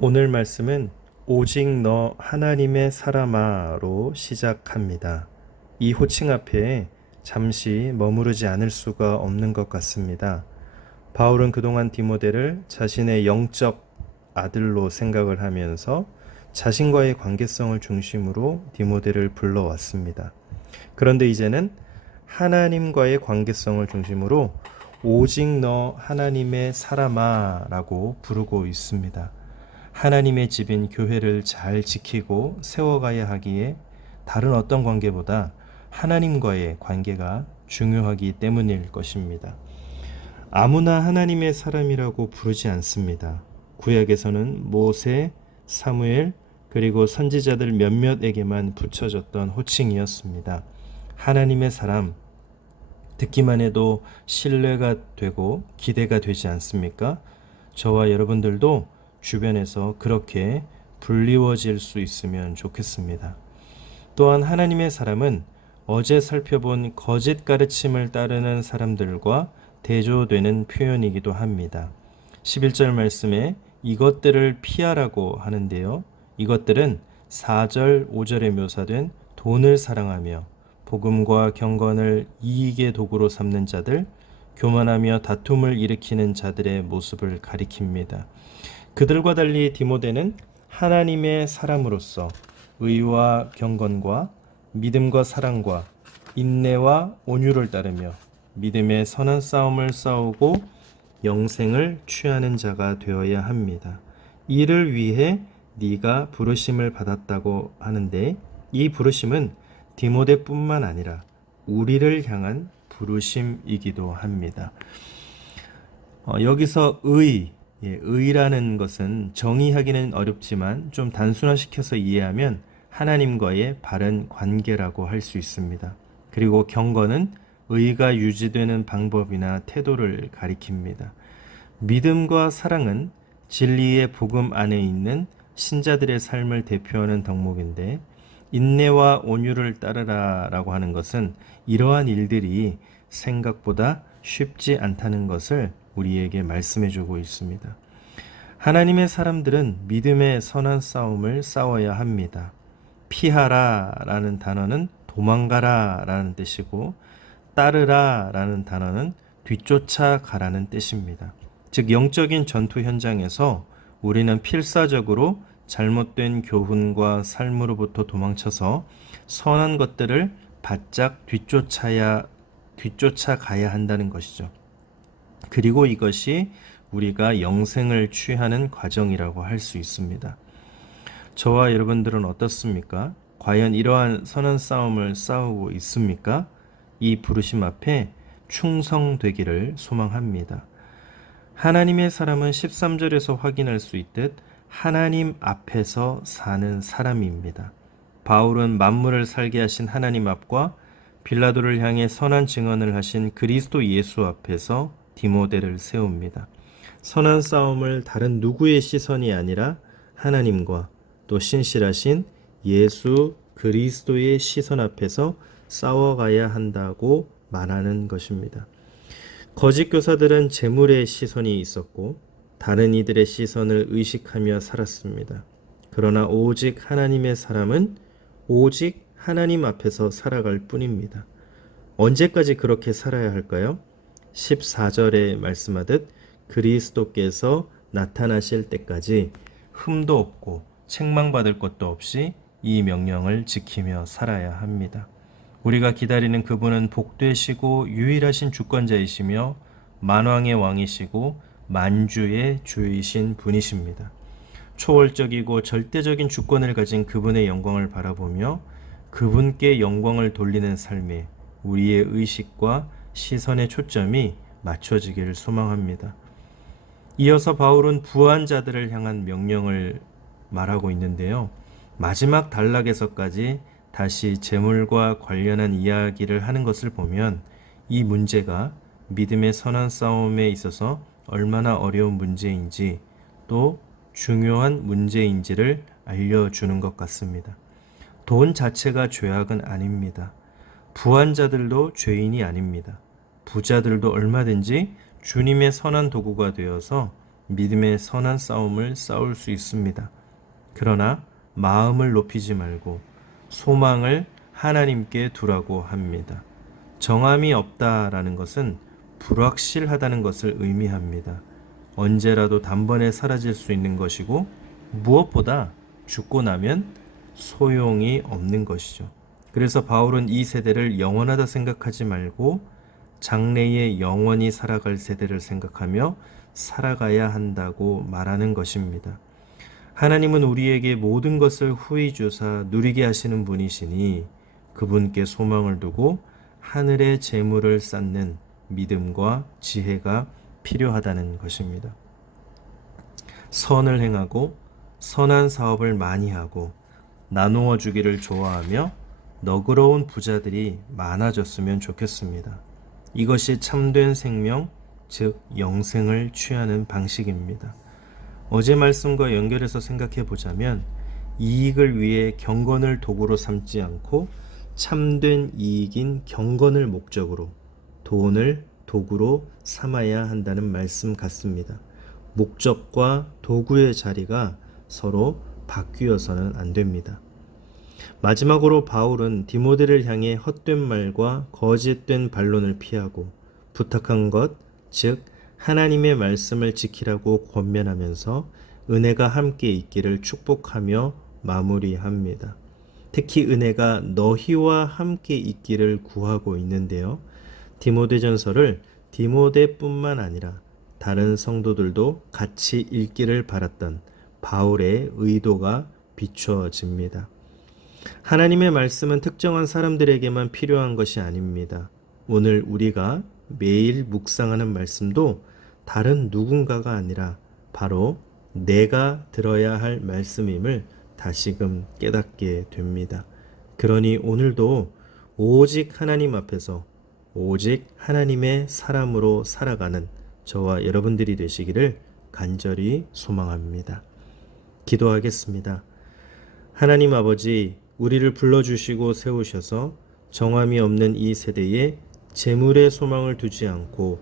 오늘 말씀은 오직 너 하나님의 사람아로 시작합니다. 이 호칭 앞에 잠시 머무르지 않을 수가 없는 것 같습니다. 바울은 그동안 디모데를 자신의 영적 아들로 생각을 하면서 자신과의 관계성을 중심으로 디모데를 불러왔습니다. 그런데 이제는 하나님과의 관계성을 중심으로 오직 너 하나님의 사람아 라고 부르고 있습니다. 하나님의 집인 교회를 잘 지키고 세워가야 하기에 다른 어떤 관계보다 하나님과의 관계가 중요하기 때문일 것입니다. 아무나 하나님의 사람이라고 부르지 않습니다. 구약에서는 모세, 사무엘, 그리고 선지자들 몇몇에게만 붙여졌던 호칭이었습니다. 하나님의 사람, 듣기만 해도 신뢰가 되고 기대가 되지 않습니까? 저와 여러분들도 주변에서 그렇게 불리워질 수 있으면 좋겠습니다. 또한 하나님의 사람은 어제 살펴본 거짓 가르침을 따르는 사람들과 대조되는 표현이기도 합니다. 11절 말씀에 이것들을 피하라고 하는데요. 이것들은 4절, 5절에 묘사된 돈을 사랑하며 복음과 경건을 이익의 도구로 삼는 자들, 교만하며 다툼을 일으키는 자들의 모습을 가리킵니다. 그들과 달리 디모데는 하나님의 사람으로서 의와 경건과 믿음과 사랑과 인내와 온유를 따르며 믿음의 선한 싸움을 싸우고 영생을 취하는 자가 되어야 합니다. 이를 위해 네가 부르심을 받았다고 하는데 이 부르심은 디모데뿐만 아니라 우리를 향한 부르심이기도 합니다. 여기서 의라는 것은 정의하기는 어렵지만 좀 단순화시켜서 이해하면 하나님과의 바른 관계라고 할 수 있습니다. 그리고 경건은 의가 유지되는 방법이나 태도를 가리킵니다. 믿음과 사랑은 진리의 복음 안에 있는 신자들의 삶을 대표하는 덕목인데 인내와 온유를 따르라라고 하는 것은 이러한 일들이 생각보다 쉽지 않다는 것을 우리에게 말씀해주고 있습니다. 하나님의 사람들은 믿음의 선한 싸움을 싸워야 합니다. 피하라 라는 단어는 도망가라 라는 뜻이고 따르라 라는 단어는 뒤쫓아가라는 뜻입니다. 즉 영적인 전투 현장에서 우리는 필사적으로 잘못된 교훈과 삶으로부터 도망쳐서 선한 것들을 바짝 뒤쫓아가야 한다는 것이죠. 그리고 이것이 우리가 영생을 취하는 과정이라고 할 수 있습니다. 저와 여러분들은 어떻습니까? 과연 이러한 선한 싸움을 싸우고 있습니까? 이 부르심 앞에 충성되기를 소망합니다. 하나님의 사람은 13절에서 확인할 수 있듯 하나님 앞에서 사는 사람입니다. 바울은 만물을 살게 하신 하나님 앞과 빌라도를 향해 선한 증언을 하신 그리스도 예수 앞에서 디모데를 세웁니다. 선한 싸움을 다른 누구의 시선이 아니라 하나님과 또 신실하신 예수 그리스도의 시선 앞에서 싸워가야 한다고 말하는 것입니다. 거짓 교사들은 재물의 시선이 있었고 다른 이들의 시선을 의식하며 살았습니다. 그러나 오직 하나님의 사람은 오직 하나님 앞에서 살아갈 뿐입니다. 언제까지 그렇게 살아야 할까요? 14절에 말씀하듯 그리스도께서 나타나실 때까지 흠도 없고 책망받을 것도 없이 이 명령을 지키며 살아야 합니다. 우리가 기다리는 그분은 복되시고 유일하신 주권자이시며 만왕의 왕이시고 만주의 주이신 분이십니다. 초월적이고 절대적인 주권을 가진 그분의 영광을 바라보며 그분께 영광을 돌리는 삶에 우리의 의식과 시선의 초점이 맞춰지기를 소망합니다. 이어서 바울은 부한 자들을 향한 명령을 말하고 있는데요. 마지막 단락에서까지 다시 재물과 관련한 이야기를 하는 것을 보면 이 문제가 믿음의 선한 싸움에 있어서 얼마나 어려운 문제인지 또 중요한 문제인지를 알려주는 것 같습니다. 돈 자체가 죄악은 아닙니다. 부한 자들도 죄인이 아닙니다. 부자들도 얼마든지 주님의 선한 도구가 되어서 믿음의 선한 싸움을 싸울 수 있습니다. 그러나 마음을 높이지 말고 소망을 하나님께 두라고 합니다. 정함이 없다라는 것은 불확실하다는 것을 의미합니다. 언제라도 단번에 사라질 수 있는 것이고 무엇보다 죽고 나면 소용이 없는 것이죠. 그래서 바울은 이 세대를 영원하다 생각하지 말고 장래에 영원히 살아갈 세대를 생각하며 살아가야 한다고 말하는 것입니다. 하나님은 우리에게 모든 것을 후히 주사 누리게 하시는 분이시니 그분께 소망을 두고 하늘의 재물을 쌓는 믿음과 지혜가 필요하다는 것입니다. 선을 행하고 선한 사업을 많이 하고 나누어 주기를 좋아하며 너그러운 부자들이 많아졌으면 좋겠습니다. 이것이 참된 생명, 즉 영생을 취하는 방식입니다. 어제 말씀과 연결해서 생각해 보자면 이익을 위해 경건을 도구로 삼지 않고 참된 이익인 경건을 목적으로 돈을 도구로 삼아야 한다는 말씀 같습니다. 목적과 도구의 자리가 서로 바뀌어서는 안 됩니다. 마지막으로 바울은 디모데를 향해 헛된 말과 거짓된 반론을 피하고 부탁한 것, 즉 하나님의 말씀을 지키라고 권면하면서 은혜가 함께 있기를 축복하며 마무리합니다. 특히 은혜가 너희와 함께 있기를 구하고 있는데요. 디모데전서를 디모데뿐만 아니라 다른 성도들도 같이 읽기를 바랐던 바울의 의도가 비추어집니다. 하나님의 말씀은 특정한 사람들에게만 필요한 것이 아닙니다. 오늘 우리가 매일 묵상하는 말씀도 다른 누군가가 아니라 바로 내가 들어야 할 말씀임을 다시금 깨닫게 됩니다. 그러니 오늘도 오직 하나님 앞에서 오직 하나님의 사람으로 살아가는 저와 여러분들이 되시기를 간절히 소망합니다. 기도하겠습니다. 하나님 아버지, 우리를 불러주시고 세우셔서 정함이 없는 이 세대에 재물의 소망을 두지 않고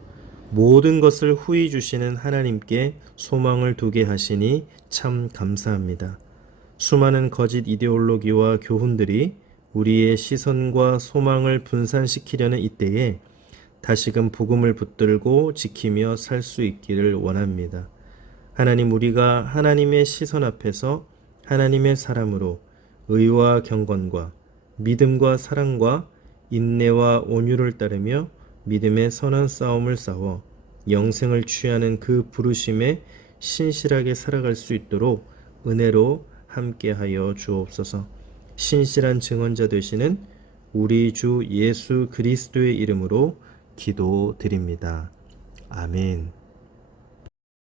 모든 것을 후히 주시는 하나님께 소망을 두게 하시니 참 감사합니다. 수많은 거짓 이데올로기와 교훈들이 우리의 시선과 소망을 분산시키려는 이때에 다시금 복음을 붙들고 지키며 살 수 있기를 원합니다. 하나님, 우리가 하나님의 시선 앞에서 하나님의 사람으로 의와 경건과 믿음과 사랑과 인내와 온유를 따르며 믿음의 선한 싸움을 싸워 영생을 취하는 그 부르심에 신실하게 살아갈 수 있도록 은혜로 함께하여 주옵소서. 신실한 증언자 되시는 우리 주 예수 그리스도의 이름으로 기도드립니다. 아멘.